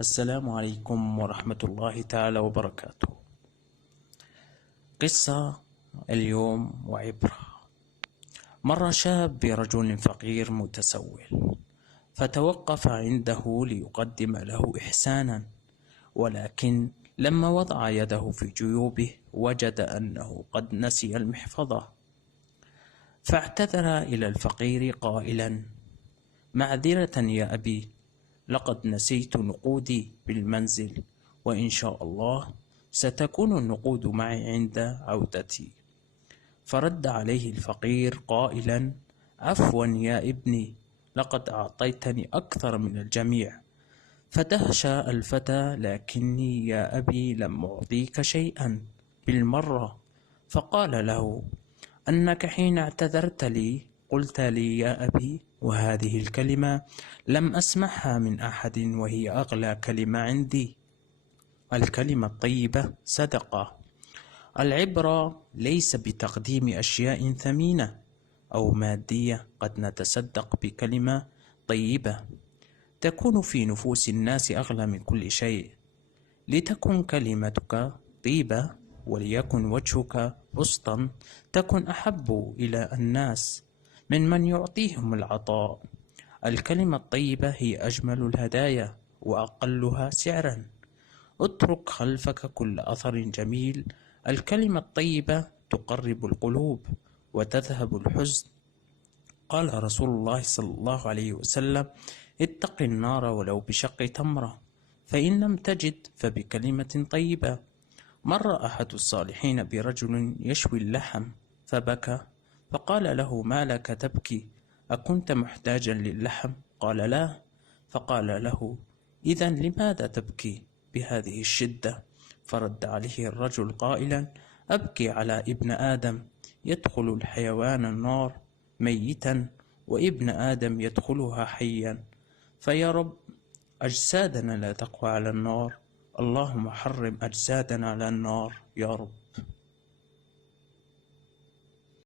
السلام عليكم ورحمة الله تعالى وبركاته. قصة اليوم وعبرة. مر شاب برجل فقير متسول، فتوقف عنده ليقدم له إحسانا، ولكن لما وضع يده في جيوبه وجد أنه قد نسي المحفظة، فاعتذر إلى الفقير قائلا: معذرة يا أبي، لقد نسيت نقودي بالمنزل، وإن شاء الله ستكون النقود معي عند عودتي. فرد عليه الفقير قائلا: عفوا يا ابني، لقد أعطيتني أكثر من الجميع. فدهش الفتى: لكني يا أبي لم أعطيك شيئا بالمرة. فقال له: أنك حين اعتذرت لي قلت لي يا أبي، وهذه الكلمة لم أسمعها من أحد وهي أغلى كلمة عندي. الكلمة الطيبة صدقة. العبرة ليس بتقديم أشياء ثمينة أو مادية، قد نتصدق بكلمة طيبة تكون في نفوس الناس أغلى من كل شيء. لتكن كلمتك طيبة، وليكن وجهك بسطا، تكن أحب إلى الناس من يعطيهم العطاء. الكلمة الطيبة هي أجمل الهدايا وأقلها سعرا. اترك خلفك كل أثر جميل. الكلمة الطيبة تقرب القلوب وتذهب الحزن. قال رسول الله صلى الله عليه وسلم: اتق النار ولو بشق تمرة، فإن لم تجد فبكلمة طيبة. مر أحد الصالحين برجل يشوي اللحم فبكى، فقال له: ما لك تبكي؟ أكنت محتاجا للحم؟ قال: لا. فقال له: إذن لماذا تبكي بهذه الشدة؟ فرد عليه الرجل قائلا: أبكي على ابن آدم يدخل الحيوان النار ميتا، وابن آدم يدخلها حيا. فيا رب، أجسادنا لا تقوى على النار، اللهم حرم أجسادنا على النار يا رب.